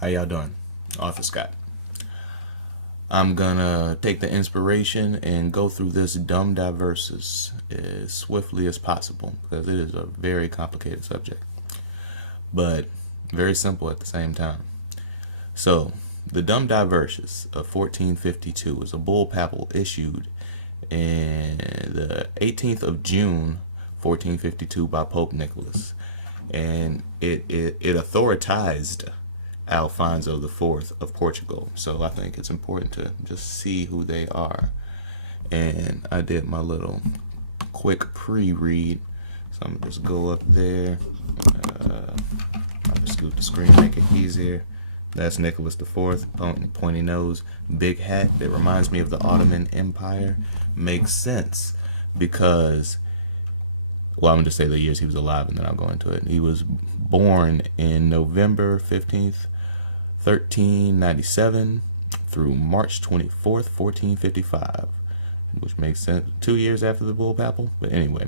How y'all doing? Arthur Scott. I'm gonna take the inspiration and go through this Dum Diversas as swiftly as possible because it is a very complicated subject, but very simple at the same time. So, the Dum Diversas of 1452 is a bull papal issued in the 18th of June, 1452 by Pope Nicholas, and it authorized Alfonso the Fourth of Portugal. So I think it's important to just see who they are. And I did my little quick pre-read. So I'm gonna just go up there. I'll just scoot the screen, make it easier. That's Nicholas the Fourth, pointy nose, big hat. That reminds me of the Ottoman Empire. Makes sense because, well, I'm gonna just say the years he was alive, and then I'll go into it. He was born in November 15th, 1397 through March 24th, 1455, which makes sense. 2 years after the Bull Papal. But anyway,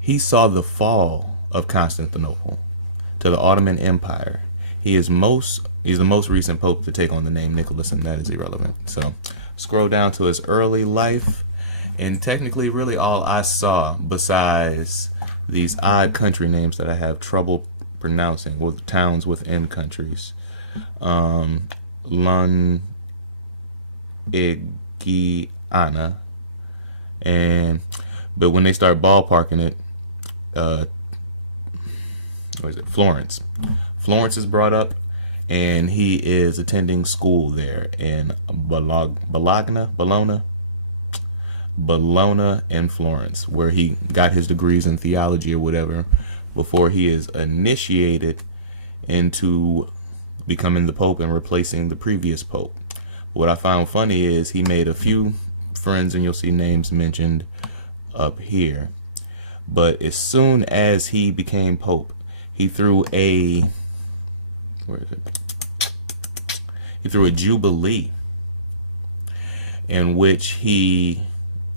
he saw the fall of Constantinople to the Ottoman Empire. He's the most recent pope to take on the name Nicholas, and that is irrelevant. So scroll down to his early life, and technically really all I saw besides these odd country names that I have trouble pronouncing, with towns within countries. Lun Igiana, and but when they start ballparking it, what is it? Florence. Florence is brought up, and he is attending school there in Bologna and Florence, where he got his degrees in theology or whatever, before he is initiated into becoming the Pope and replacing the previous Pope. What I found funny is he made a few friends, and you'll see names mentioned up here. But as soon as he became Pope, he threw a He threw a jubilee in which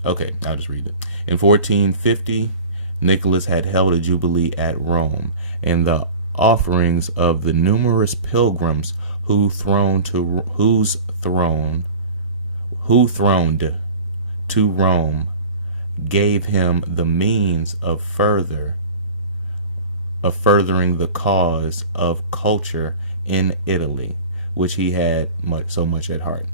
I'll just read it. In 1450, Nicholas had held a jubilee at Rome, and the offerings of the numerous pilgrims who throned to Rome gave him the means of furthering the cause of culture in Italy, which he had so much at heart.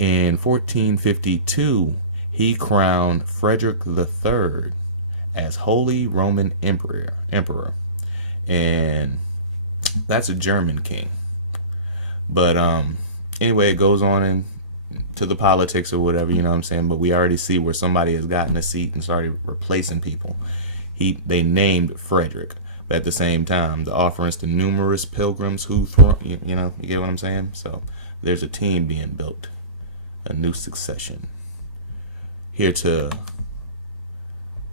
In 1452, he crowned Frederick III as Holy Roman Emperor, and that's a German king. But anyway, it goes on to the politics or whatever, you know what I'm saying. But we already see where somebody has gotten a seat and started replacing people. They named Frederick, but at the same time, the offerings to numerous pilgrims who you get what I'm saying. So there's a team being built, a new succession. Here to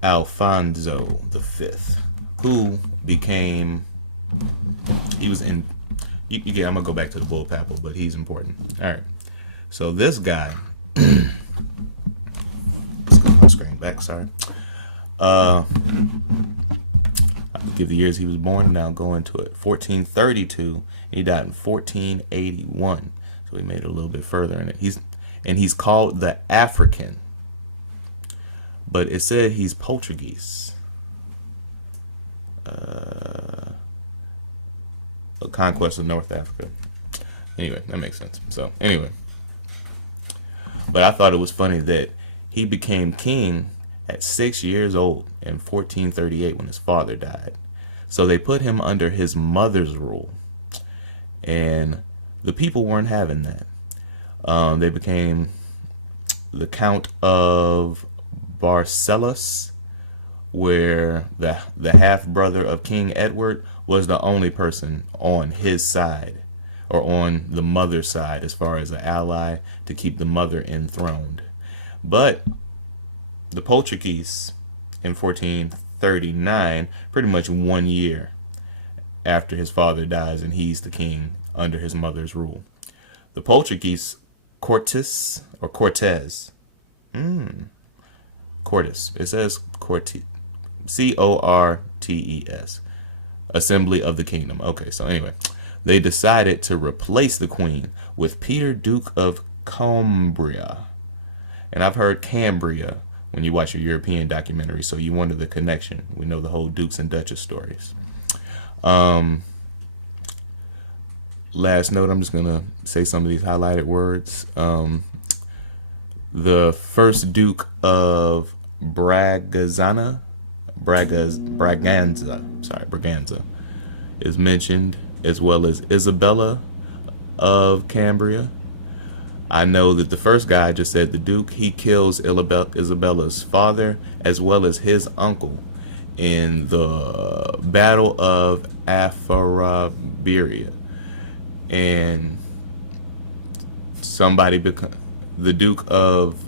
Alfonso the Fifth, who became, he was in. I'm gonna go back to the Bull Papal, but he's important. All right. So this guy, let's go my screen back. Sorry. I'll give the years he was born, and I'll go into it. 1432. He died in 1481. So he made it a little bit further in it. He's called the African, but it said he's Portuguese. A conquest of North Africa. Anyway, that makes sense. So anyway, but I thought it was funny that he became king at 6 years old in 1438 when his father died. So they put him under his mother's rule, and the people weren't having that. They became the Count of Barcelos, where the half brother of King Edward was the only person on his side, or on the mother's side, as far as an ally to keep the mother enthroned. But the Portuguese in 1439, pretty much 1 year after his father dies, and he's the king under his mother's rule. The Portuguese Cortes. It says Cortes. Cortes. assembly of the kingdom. Okay, so anyway, they decided to replace the queen with Peter, Duke of Cambria. And I've heard Cambria when you watch your European documentary, so you wonder the connection. We know the whole Dukes and Duchess stories. Last note, I'm just going to say some of these highlighted words. The first Duke of Braganza is mentioned, as well as Isabella of Cambria. I know that the first guy I just said, the Duke, he kills Isabella's father as well as his uncle in the Battle of Afarabiria. And the Duke of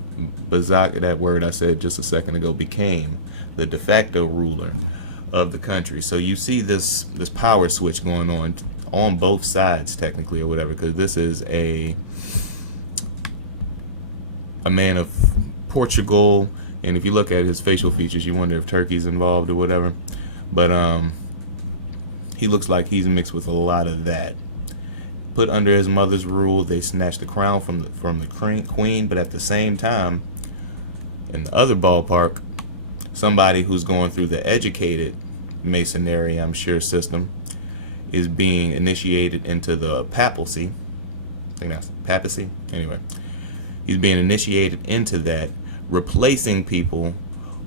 Bazak, that word I said just a second ago, became the de facto ruler of the country. So you see this power switch going on both sides, technically, or whatever, because this is a man of Portugal, and if you look at his facial features, you wonder if Turkey's involved or whatever. But he looks like he's mixed with a lot of that. Put under his mother's rule, they snatched the crown from the queen, but at the same time, in the other ballpark, somebody who's going through the educated masonry, I'm sure, system is being initiated into the papacy. I think that's papacy. Anyway, he's being initiated into that, replacing people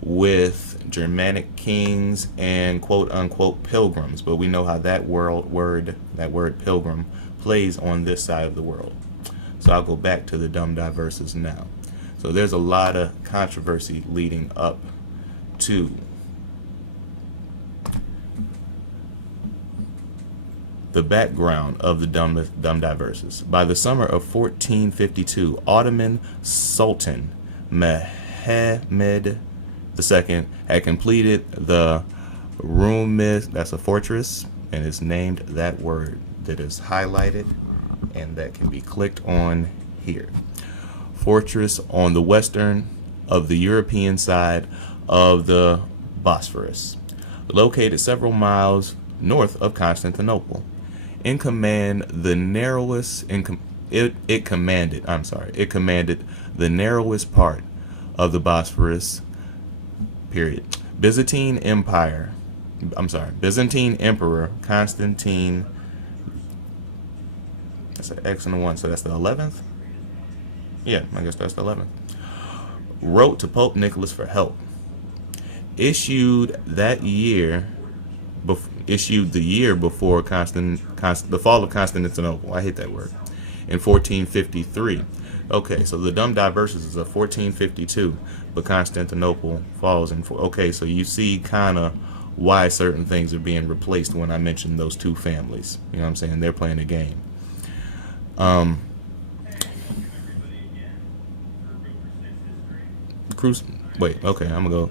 with Germanic kings and quote-unquote pilgrims. But we know how that word pilgrim plays on this side of the world. So I'll go back to the Dum Diversas now. So there's a lot of controversy leading up to the background of the Dum Diversas. By the summer of 1452, Ottoman Sultan Mehmed II had completed the Rumiz, that's a fortress, and it's named that word, that is highlighted and that can be clicked on here. Fortress on the western of the European side of the Bosphorus, located several miles north of Constantinople. It commanded the narrowest part of the Bosphorus. Period. Byzantine Emperor Constantine. That's an X and a 1, so that's the 11th. Yeah, I guess that's the 11th. Wrote to Pope Nicholas for help. Issued the year before the fall of Constantinople. I hate that word. In 1453. Okay, so the Dum Diversas is a 1452, but Constantinople falls in. Okay, so you see kind of why certain things are being replaced when I mentioned those two families. You know what I'm saying? They're playing a game. Okay, I'm gonna go.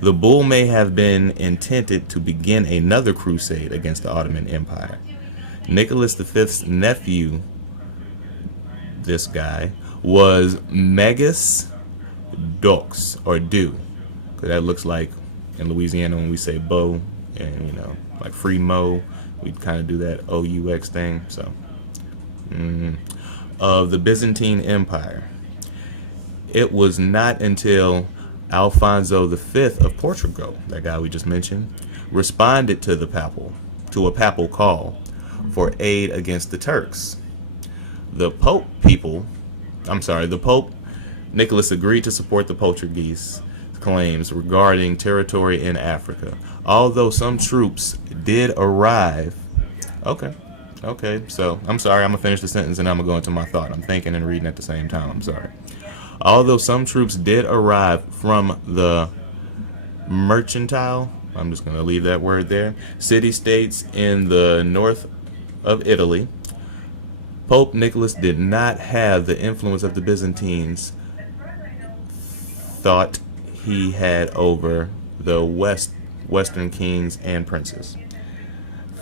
The bull may have been intended to begin another crusade against the Ottoman Empire. Nicholas V's nephew, this guy, was Megas Dux, or Do. Because that looks like, in Louisiana, when we say Bo, and, you know, like free Mo, we kind of do that OUX thing. So, of the Byzantine Empire. It was not until Alfonso V of Portugal, that guy we just mentioned, responded to a papal call for aid against the Turks. The Pope Nicholas agreed to support the Portuguese claims regarding territory in Africa. Although some troops did arrive. Okay, so I'm sorry, I'm gonna finish the sentence and I'm gonna go into my thought. I'm thinking and reading at the same time. I'm sorry. Although some troops did arrive from the mercantile, I'm just going to leave that word there, city-states in the north of Italy, Pope Nicholas did not have the influence of the Byzantines thought he had over the Western kings and princes.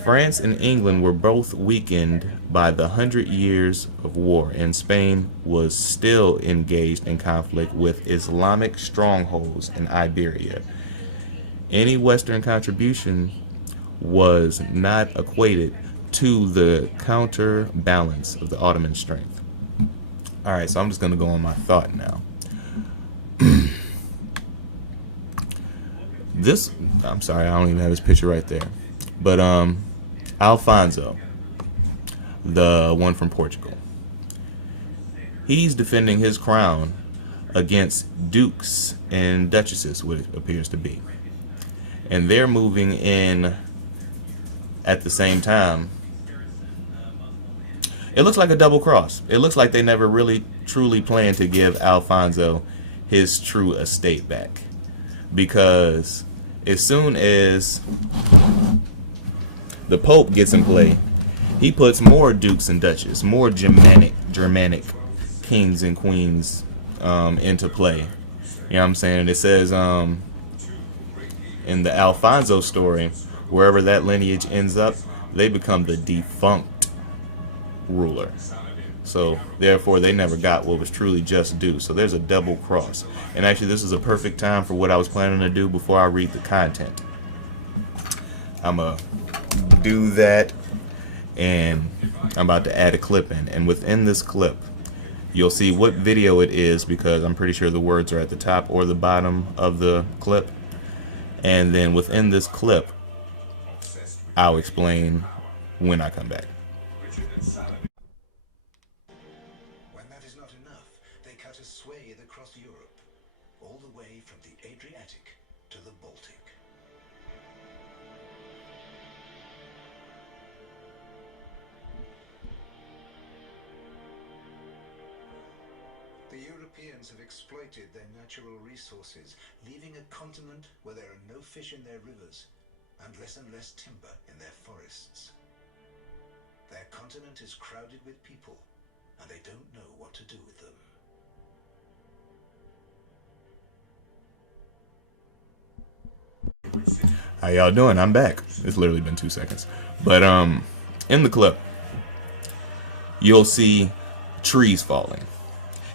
France and England were both weakened by the 100 Years of War, and Spain was still engaged in conflict with Islamic strongholds in Iberia. Any Western contribution was not equated to the counterbalance of the Ottoman strength. All right, so I'm just going to go on my thought now. This, I'm sorry, I don't even have his picture right there. But Alfonso, the one from Portugal, he's defending his crown against dukes and duchesses, what it appears to be. And they're moving in at the same time. It looks like a double cross. It looks like they never really truly planned to give Alfonso his true estate back. Because as soon as the Pope gets in play, he puts more dukes and duchesses, more Germanic kings and queens into play. You know what I'm saying? It says in the Alfonso story, wherever that lineage ends up, they become the defunct ruler. So therefore they never got what was truly just due. So there's a double cross. And actually this is a perfect time for what I was planning to do before I read the content. I'm gonna do that, and I'm about to add a clip in, and within this clip you'll see what video it is, because I'm pretty sure the words are at the top or the bottom of the clip. And then within this clip I'll explain when I come back. When that is not enough, they cut a swathe across Europe, all the way from the Adriatic to the Baltic. The Europeans have exploited their natural resources, leaving a continent where there are no fish in their rivers and less timber in their forests. Their continent is crowded with people, and they don't know what to do with them. How y'all doing? I'm back. It's literally been 2 seconds. But in the clip you'll see trees falling.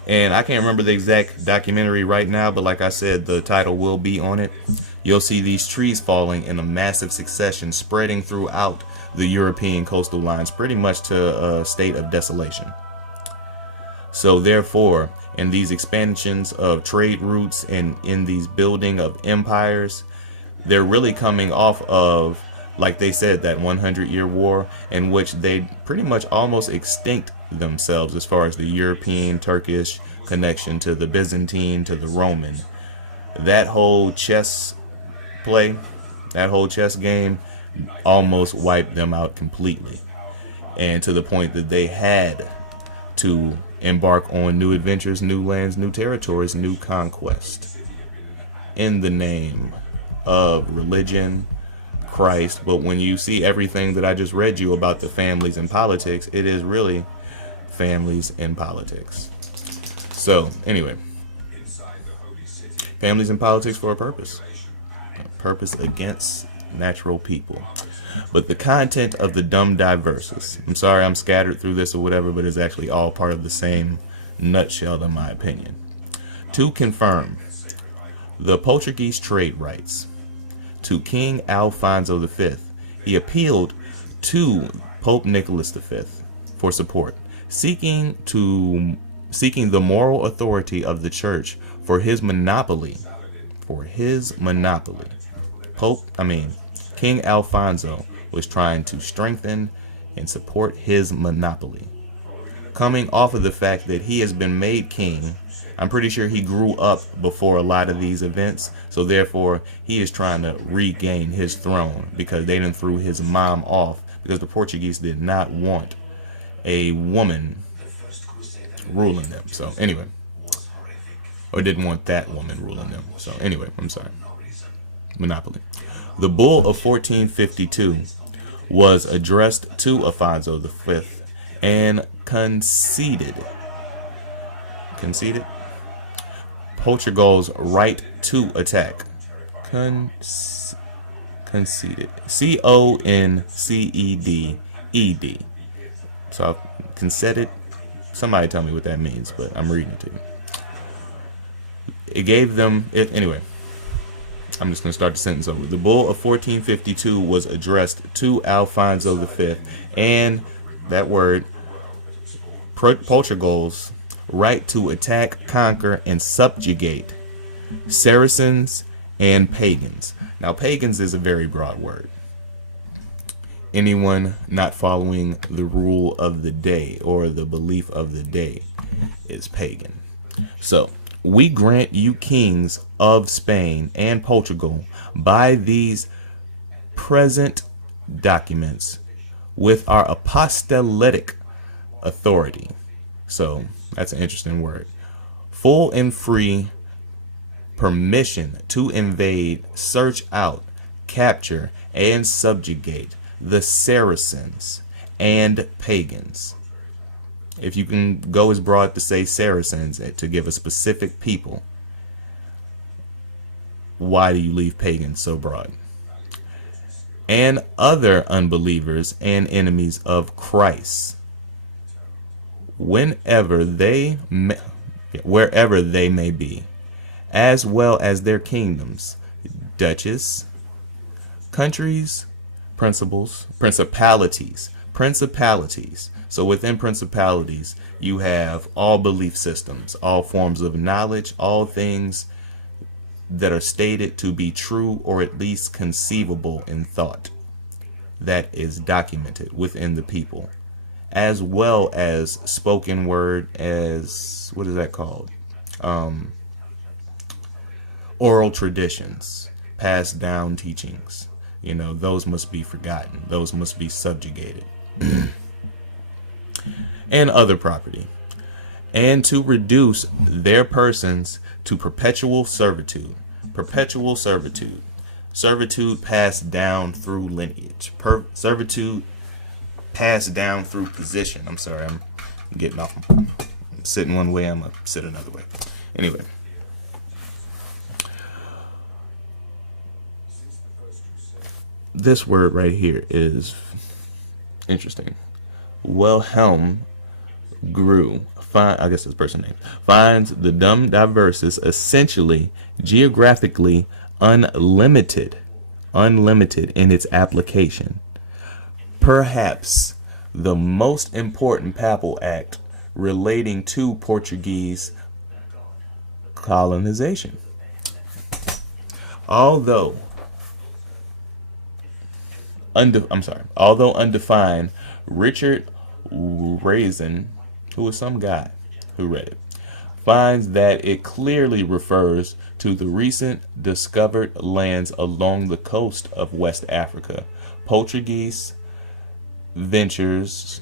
And I can't remember the exact documentary right now, but like I said, the title will be on it. You'll see these trees falling in a massive succession, spreading throughout the European coastal lines, pretty much to a state of desolation. So therefore, in these expansions of trade routes and in these building of empires, they're really coming off of, like they said, that 100-year war in which they pretty much almost extinct themselves as far as the European Turkish connection to the Byzantine to the Roman. That whole chess play, that whole chess game almost wiped them out completely, and to the point that they had to embark on new adventures, new lands, new territories, new conquest in the name of religion, Christ. But when you see everything that I just read you about the families and politics, it is really families and politics. So anyway, families and politics for a purpose against natural people. But the content of the Dum Diversas, I'm sorry I'm scattered through this or whatever, but it's actually all part of the same nutshell in my opinion. To confirm the Portuguese trade rights to King Alfonso V, he appealed to Pope Nicholas V for support, seeking the moral authority of the church for his monopoly. King Alfonso was trying to strengthen and support his monopoly. Coming off of the fact that he has been made king, I'm pretty sure he grew up before a lot of these events, so therefore he is trying to regain his throne because they done threw his mom off because the Portuguese did not want a woman ruling them. So anyway, or didn't want that woman ruling them. So anyway, I'm sorry. Monopoly. The Bull of 1452 was addressed to Alfonso V and conceded Portugal's right to attack. Conceded. C-O-N-C-E-D-E-D. So conceded. Somebody tell me what that means, but I'm reading it to you. It gave them anyway. I'm just going to start the sentence over. The Bull of 1452 was addressed to Alfonso V and that word, Portugal's right to attack, conquer, and subjugate Saracens and pagans. Now, pagans is a very broad word. Anyone not following the rule of the day or the belief of the day is pagan. So, we grant you kings of Spain and Portugal by these present documents with our apostolic authority. So, that's an interesting word. Full and free permission to invade, search out, capture, and subjugate the Saracens and pagans. If you can go as broad to say Saracens to give a specific people, why do you leave pagans so broad? And other unbelievers and enemies of Christ, wherever they may be, as well as their kingdoms, duchies, countries, principalities. So within principalities, you have all belief systems, all forms of knowledge, all things that are stated to be true or at least conceivable in thought that is documented within the people, as well as spoken word, as what is that called? Oral traditions, passed down teachings. Those must be forgotten. Those must be subjugated. And other property. And to reduce their persons to perpetual servitude. Perpetual servitude. Servitude passed down through lineage. Servitude passed down through position. I'm sorry, I'm getting off. I'm sitting one way, I'm going to sit another way. Anyway. This word right here is interesting. Wilhelm Grew, I guess his person name, finds the Dum Diversas essentially geographically unlimited in its application. Perhaps the most important papal act relating to Portuguese colonization. Although undefined, Richard Raisin, who was some guy who read it, finds that it clearly refers to the recent discovered lands along the coast of West Africa. Portuguese ventures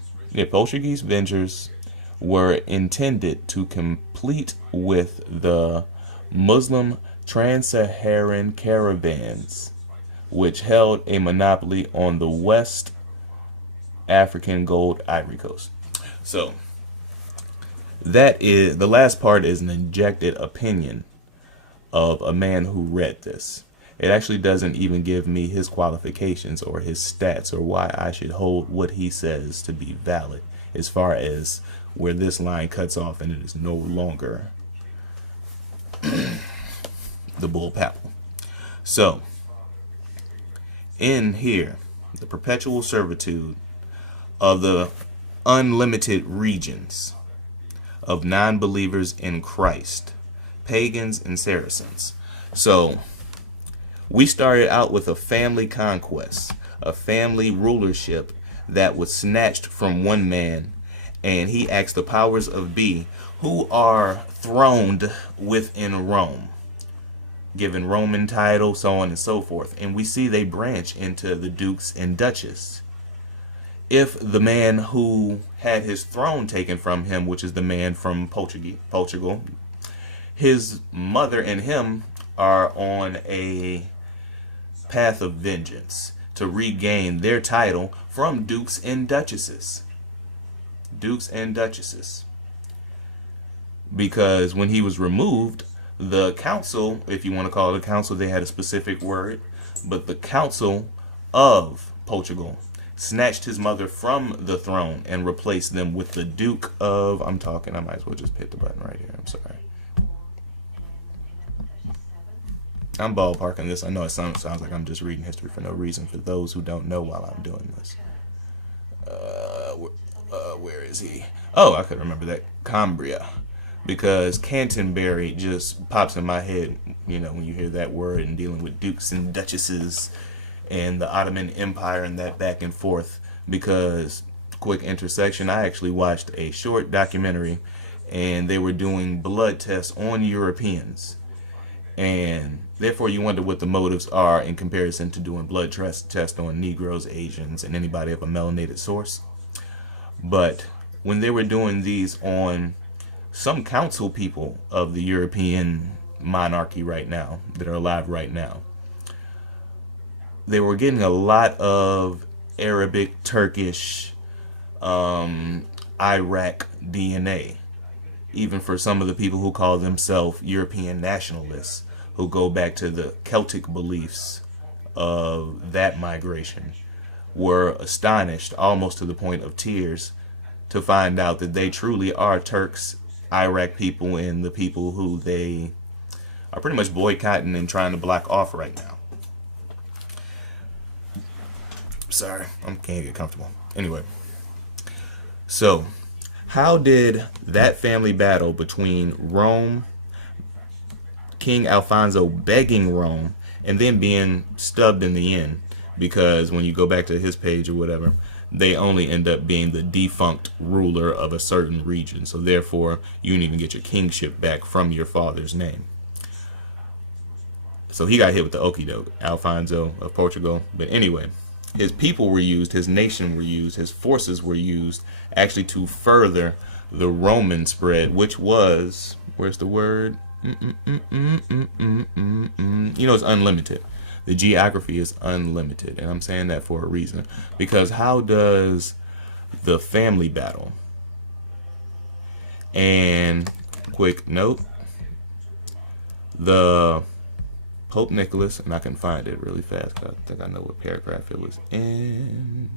were intended to complete with the Muslim trans-Saharan caravans, which held a monopoly on the West African gold Ivory Coast. So that is the last part is an injected opinion of a man who read this. It actually doesn't even give me his qualifications or his stats or why I should hold what he says to be valid as far as where this line cuts off and it is no longer the bull papal. So in here, the perpetual servitude of the unlimited regions of non-believers in Christ, pagans and Saracens. So we started out with a family conquest, a family rulership that was snatched from one man, and he asked the powers of be, who are throned within Rome, given Roman title, so on and so forth. And we see they branch into the dukes and duchess. If the man who had his throne taken from him, which is the man from Portugal, his mother and him are on a path of vengeance to regain their title from dukes and duchesses. Dukes and duchesses. Because when he was removed, the council, if you want to call it a council, they had a specific word, but the council of Portugal snatched his mother from the throne and replaced them with the Duke of, I might as well just hit the button right here, I'm sorry. I'm ballparking this. I know it sounds like I'm just reading history for no reason for those who don't know while I'm doing this. Where is he? Oh, I could remember that. Cambria. Because Canterbury just pops in my head, when you hear that word and dealing with dukes and duchesses and the Ottoman Empire and that back and forth. Because, quick intersection, I actually watched a short documentary and they were doing blood tests on Europeans. And therefore, you wonder what the motives are in comparison to doing blood tests on Negroes, Asians, and anybody of a melanated source. But when they were doing these on some council people of the European monarchy right now, that are alive right now, they were getting a lot of Arabic, Turkish, Iraq DNA. Even for some of the people who call themselves European nationalists, who go back to the Celtic beliefs of that migration, were astonished almost to the point of tears to find out that they truly are Turks, Iraq people, and the people who they are pretty much boycotting and trying to block off right now. Sorry, I can't get comfortable. Anyway, so how did that family battle between Rome, King Alfonso begging Rome, and then being stubbed in the end? Because when you go back to his page or whatever, they only end up being the defunct ruler of a certain region. So therefore, you didn't even get your kingship back from your father's name. So he got hit with the okie doke, Alfonso of Portugal. But anyway, his people were used, his nation were used, his forces were used actually to further the Roman spread, which was, where's the word? It's unlimited. The geography is unlimited, and I'm saying that for a reason. Because how does the family battle, and quick note, the Pope Nicholas, and I can find it really fast because I think I know what paragraph it was in.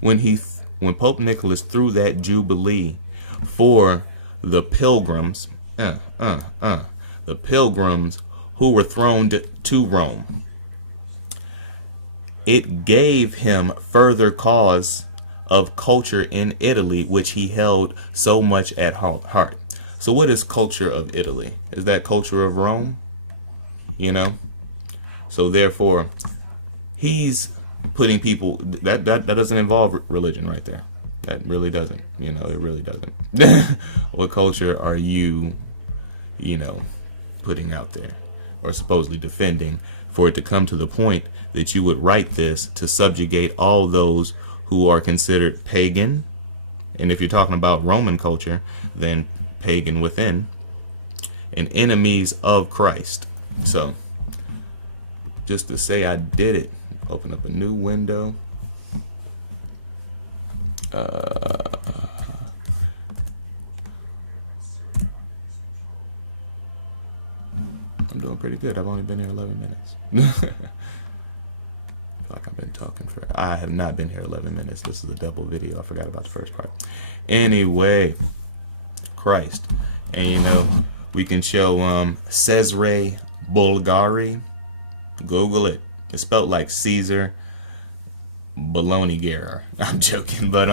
When Pope Nicholas threw that jubilee for the pilgrims, the pilgrims who were thrown to Rome, it gave him further cause of culture in Italy, which he held so much at heart. So what is culture of Italy? Is that culture of Rome? So therefore, he's putting people, that doesn't involve religion right there. That really doesn't. It really doesn't. What culture are you, putting out there or supposedly defending for it to come to the point that you would write this to subjugate all those who are considered pagan? And if you're talking about Roman culture, then pagan within, and enemies of Christ. So just to say I did it, open up a new window. I'm doing pretty good. I've only been here 11 minutes. I feel like I've been talking for... I have not been here 11 minutes. This is a double video. I forgot about the first part. Anyway, Christ. And we can show Cesare Bulgari. Google it. It's spelled like Caesar Bologna Guerra. I'm joking, but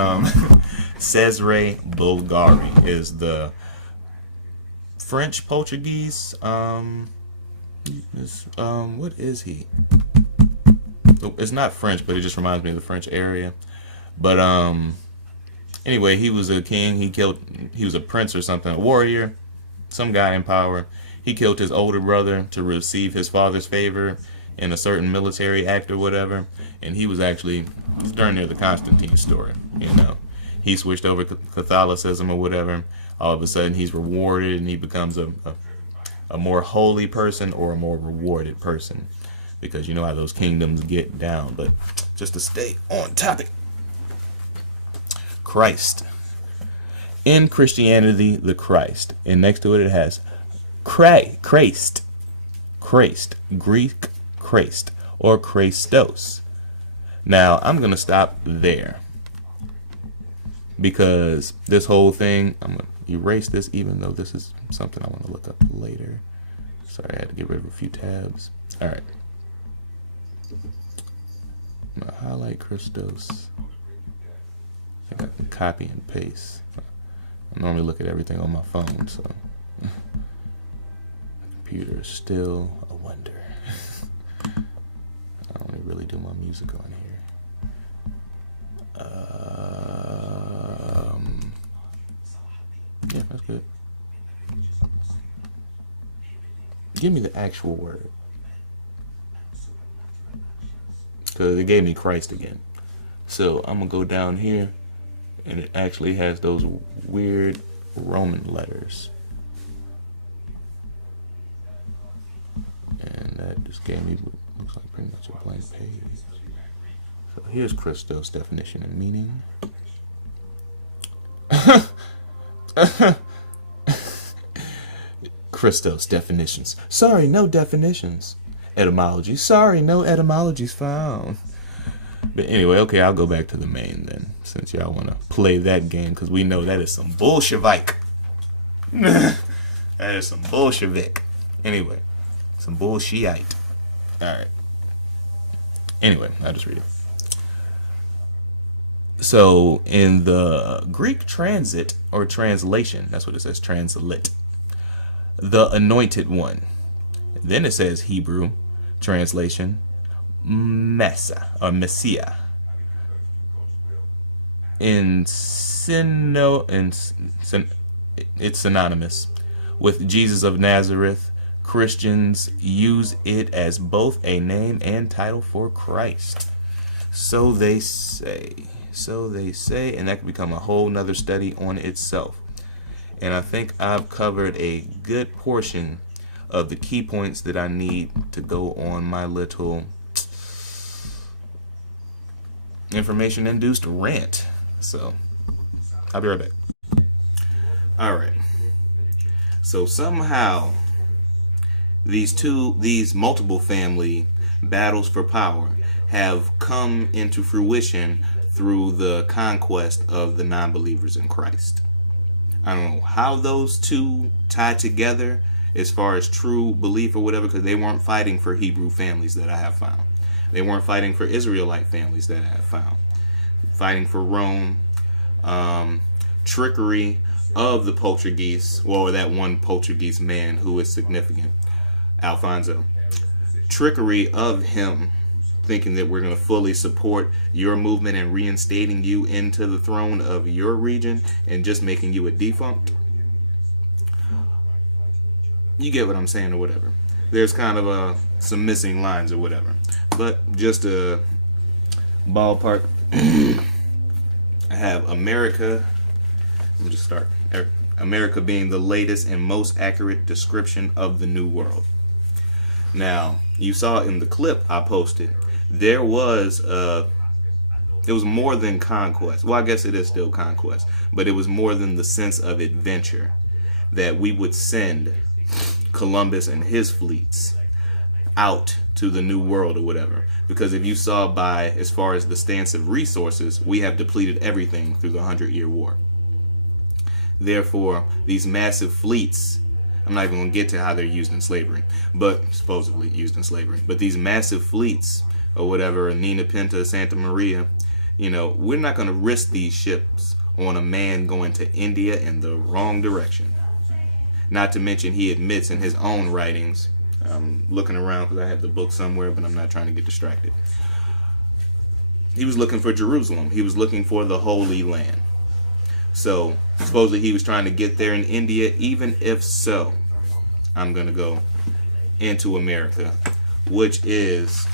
Cesare Bulgari is the French Portuguese. What is he? It's not French, but it just reminds me of the French area. But anyway, he was a king. He was a prince or something, a warrior, some guy in power. He killed his older brother to receive his father's favor in a certain military act or whatever. And he was actually, it's during near the Constantine story, He switched over to Catholicism or whatever. All of a sudden he's rewarded and he becomes a more holy person or a more rewarded person. Because you know how those kingdoms get down. But just to stay on topic. Christ. In Christianity, the Christ. And next to it has Christ. Christ. Greek Christ. Or Christos. Now, I'm going to stop there. Because this whole thing, I'm going to erase this, even though this is something I want to look up later. Sorry, I had to get rid of a few tabs. All right. I'm going to highlight Christos. I think I can copy and paste. I normally look at everything on my phone, so the computer is still a wonder. I don't really do my music on here. Yeah, that's good. Give me the actual word. Because it gave me Christ again. So I'm going to go down here, and it actually has those weird Roman letters. And that just gave me what looks like pretty much a blank page. So here's Christos' definition and meaning. Christos definitions. Sorry, no definitions. Etymology. Sorry, no etymologies found. But anyway, okay, I'll go back to the main then, since y'all want to play that game, because we know that is some Bolshevik. That is some Bolshevik. Anyway, some bullshit. Alright. Anyway, I'll just read it. So, in the Greek transit, or translation, that's what it says, translate, the anointed one. Then it says Hebrew translation, Messa, or Messiah. It's synonymous with Jesus of Nazareth. Christians use it as both a name and title for Christ. So they say. So they say, and that could become a whole nother study on itself. And I think I've covered a good portion of the key points that I need to go on my little information-induced rant. So, I'll be right back. Alright. So somehow, these multiple family battles for power have come into fruition through the conquest of the non-believers in Christ. I don't know how those two tie together as far as true belief or whatever, because they weren't fighting for Hebrew families that I have found. They weren't fighting for Israelite families that I have found. Fighting for Rome, trickery of the Portuguese, well, that one Portuguese man who is significant, Alfonso. Trickery of him, thinking that we're going to fully support your movement and reinstating you into the throne of your region and just making you a defunct. You get what I'm saying or whatever. There's kind of some missing lines or whatever. But just a ballpark. I have America. Let me just start. America being the latest and most accurate description of the New World. Now, you saw in the clip I posted, there was it was more than conquest. Well, I guess it is still conquest, but it was more than the sense of adventure that we would send Columbus and his fleets out to the New World or whatever. Because if you saw by as far as the stance of resources, we have depleted everything through the 100-Year War. Therefore, these massive fleets, I'm not even going to get to how they're used in slavery, but supposedly used in slavery. But these massive fleets or whatever, Nina Pinta, Santa Maria, you know, we're not going to risk these ships on a man going to India in the wrong direction. Not to mention he admits in his own writings, I'm looking around because I have the book somewhere, but I'm not trying to get distracted. He was looking for Jerusalem. He was looking for the Holy Land. So, supposedly he was trying to get there in India. Even if so, I'm going to go into America, which is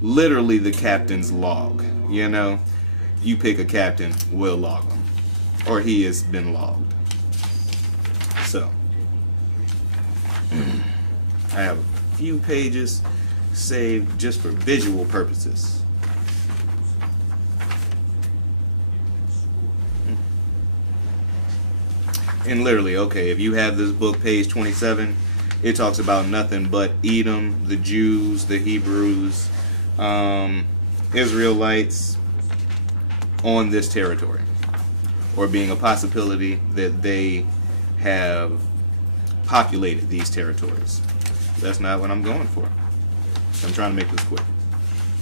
literally the captain's log. You know, you pick a captain, we'll log him. Or he has been logged. So, I have a few pages saved just for visual purposes. And literally, okay, if you have this book, page 27, it talks about nothing but Edom, the Jews, the Hebrews, Israelites on this territory. or being a possibility that they have populated these territories. That's not what I'm going for. I'm trying to make this quick.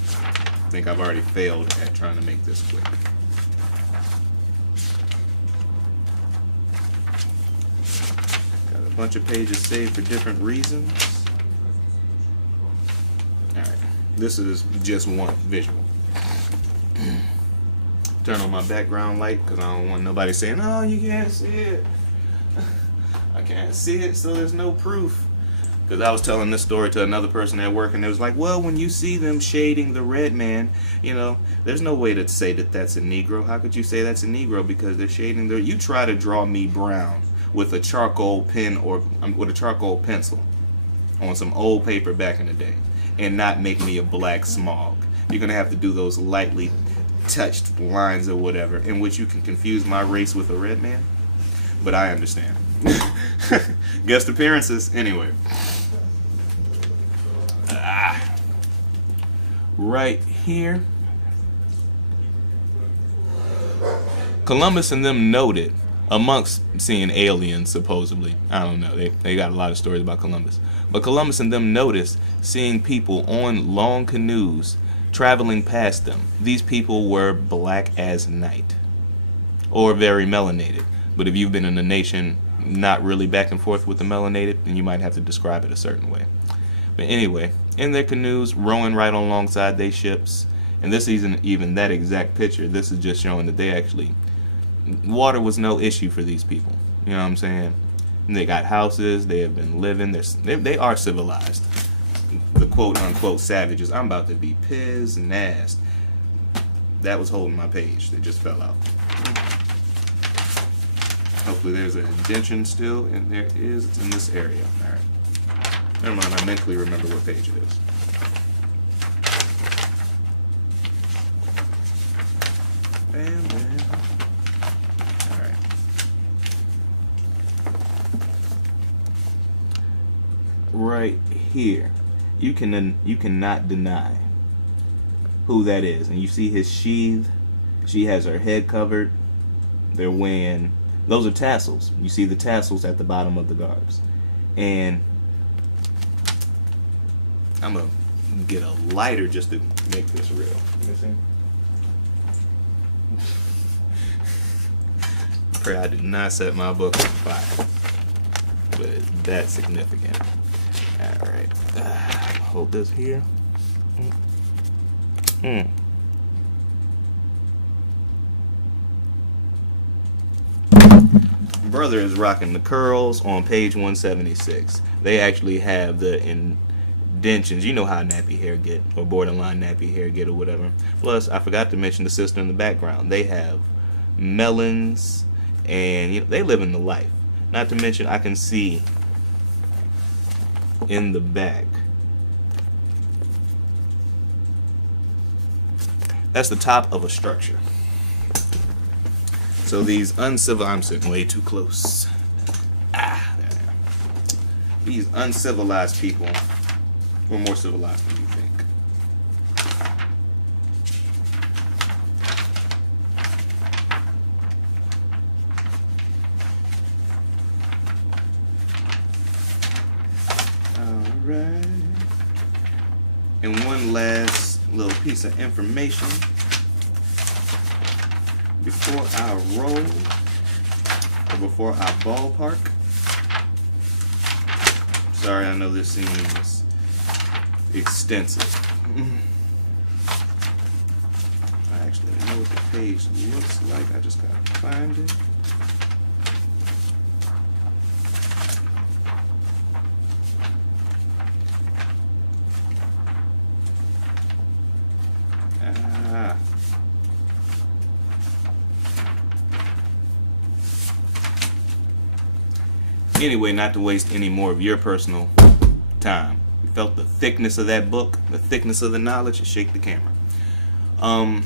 I think I've already failed at trying to make this quick. Got a bunch of pages saved for different reasons. Alright, this is just one visual. Turn on my background light because I don't want nobody saying, oh, you can't see it. I can't see it, so there's no proof. Because I was telling this story to another person at work, and it was like, well, when you see them shading the red man, you know, there's no way to say that that's a Negro. How could you say that's a Negro? Because they're shading the... You try to draw me brown with a charcoal pen or with a charcoal pencil on some old paper back in the day and not make me a black smog. You're going to have to do those lightly touched lines or whatever in which you can confuse my race with a red man. But I understand. Guest appearances, anyway. Right here. Columbus and them noted, amongst seeing aliens, supposedly. I don't know. They got a lot of stories about Columbus. But Columbus and them noticed seeing people on long canoes traveling past them. These people were black as night. Or very melanated. But if you've been in a nation not really back and forth with the melanated, then you might have to describe it a certain way. But anyway, in their canoes, rowing right alongside their ships. And this isn't even that exact picture. This is just showing that they actually... Water was no issue for these people. You know what I'm saying? And they got houses. They have been living. They are civilized. The quote-unquote savages. I'm about to be pissed and ass. That was holding my page. They just fell out. Hopefully there's an indentation still, and there is. It's in this area. All right. Never mind, I mentally remember what page it is. Bam, bam. All right. Right here, you cannot deny who that is, and you see his sheath. She has her head covered. They're wearing. Those are tassels. You see the tassels at the bottom of the garbs. And I'm going to get a lighter just to make this real. You see? Pray I did not set my book on fire. But that's significant. Alright. Hold this here. Brother is rocking the curls on page 176. They actually have the indentions. You know how nappy hair get, or borderline nappy hair get, or whatever. Plus, I forgot to mention the sister in the background. They have melons, and they live in the life. Not to mention, I can see in the back. That's the top of a structure. So these uncivilized, I'm sitting way too close. There. These uncivilized people were more civilized than you think. Alright. And one last little piece of information. Before I roll, or before I ballpark. Sorry, I know this seems extensive. I actually know what the page looks like. I just gotta find it. Anyway, not to waste any more of your personal time. You felt the thickness of that book, the thickness of the knowledge, and shake the camera. I'm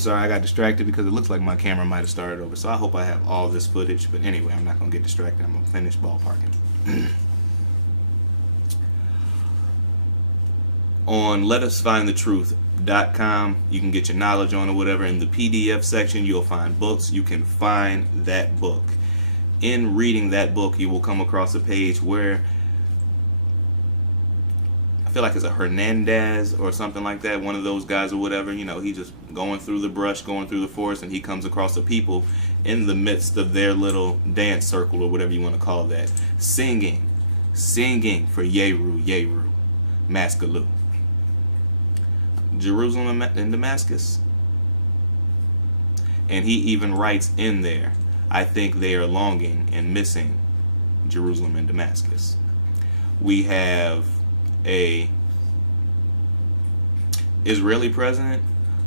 sorry, I got distracted because it looks like my camera might have started over, so I hope I have all this footage. But anyway, I'm not going to get distracted. I'm going to finish ballparking. On letusfindthetruth.com, you can get your knowledge on or whatever. In the PDF section, you'll find books. You can find that book. In reading that book, you will come across a page where I feel like it's a Hernandez or something like that, one of those guys or whatever. You know, he just going through the brush, going through the forest, and he comes across the people in the midst of their little dance circle or whatever you want to call that, singing for Yeru, Yeru, Maskaloo. Jerusalem and Damascus. And he even writes in there, I think they are longing and missing Jerusalem and Damascus. We have a Israeli president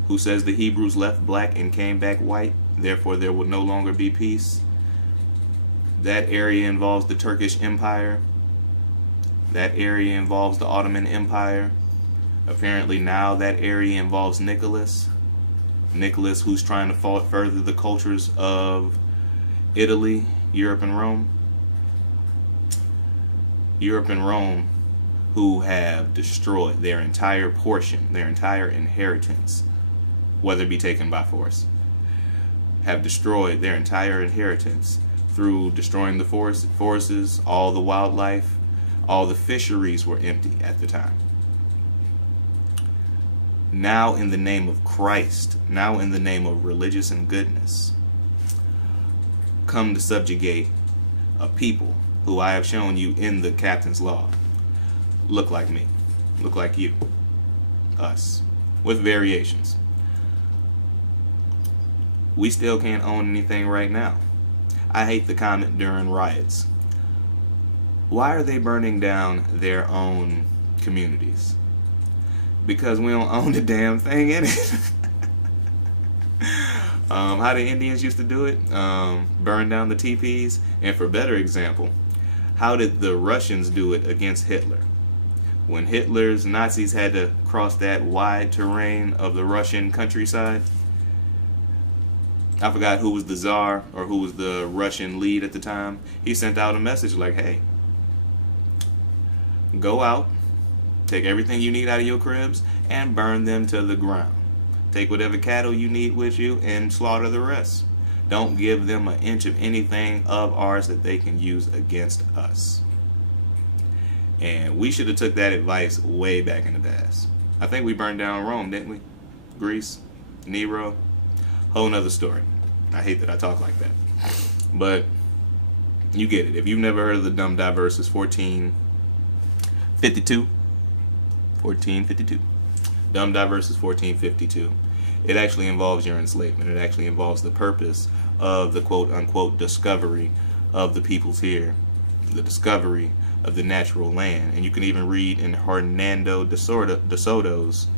who says the Hebrews left black and came back white, therefore there will no longer be peace. That area involves the Turkish Empire. That area involves the Ottoman Empire. Apparently now that area involves Nicholas, who's trying to further the cultures of Italy, Europe, and Rome. Europe and Rome, who have destroyed their entire portion, their entire inheritance, whether it be taken by force, have destroyed their entire inheritance through destroying the forests, all the wildlife, all the fisheries were empty at the time. Now in the name of Christ, now in the name of religious and goodness, come to subjugate a people who I have shown you in the captain's law look like me, look like you, us, with variations. We still can't own anything right now. I hate the comment during riots. Why are they burning down their own communities? Because we don't own the damn thing in it. How the Indians used to do it, burn down the teepees. And for better example, how did the Russians do it against Hitler? When Hitler's Nazis had to cross that wide terrain of the Russian countryside, I forgot who was the Tsar or who was the Russian lead at the time. He sent out a message like, hey, go out, take everything you need out of your cribs and burn them to the ground. Take whatever cattle you need with you and slaughter the rest. Don't give them an inch of anything of ours that they can use against us. And we should have took that advice way back in the past. I think we burned down Rome, didn't we? Greece, Nero, whole nother story. I hate that I talk like that. But you get it. If you've never heard of the Dum Diversas 1452. Dum Diversas 1452. It actually involves your enslavement. It actually involves the purpose of the quote-unquote discovery of the peoples here, the discovery of the natural land. And you can even read in Hernando de Soto's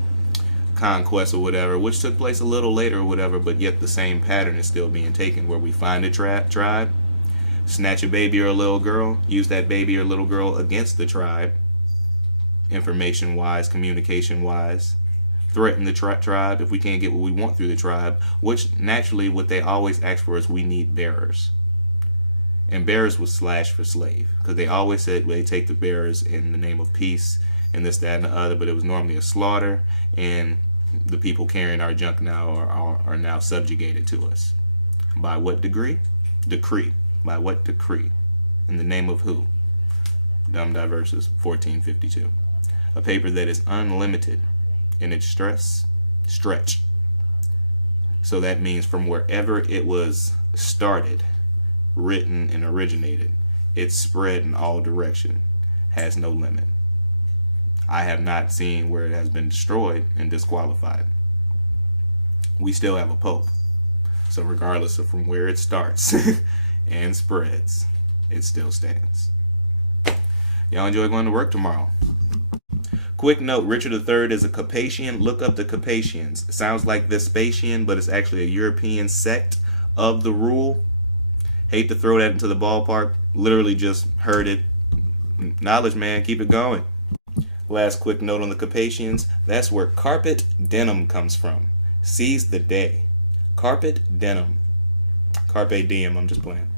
conquest or whatever, which took place a little later or whatever, but yet the same pattern is still being taken, where we find a tribe, snatch a baby or a little girl, use that baby or little girl against the tribe, information-wise, communication-wise, threaten the tribe if we can't get what we want through the tribe, which naturally what they always ask for is we need bearers. And bearers was slashed for slave, because they always said they take the bearers in the name of peace and this, that, and the other, but it was normally a slaughter, and the people carrying our junk now are now subjugated to us. By what degree? Decree. By what decree? In the name of who? Dum Diversas 1452. A paper that is unlimited in its stretch. So that means from wherever it was started, written, and originated, it's spread in all direction, has no limit. I have not seen where it has been destroyed and disqualified. We still have a pope. So regardless of from where it starts and spreads, it still stands. Y'all enjoy going to work tomorrow. Quick note, Richard III is a Capetian. Look up the Capetians. It sounds like Vespasian, but it's actually a European sect of the rule. Hate to throw that into the ballpark. Literally just heard it. Knowledge, man. Keep it going. Last quick note on the Capetians. That's where carpet denim comes from. Seize the day. Carpet denim. Carpe diem. I'm just playing.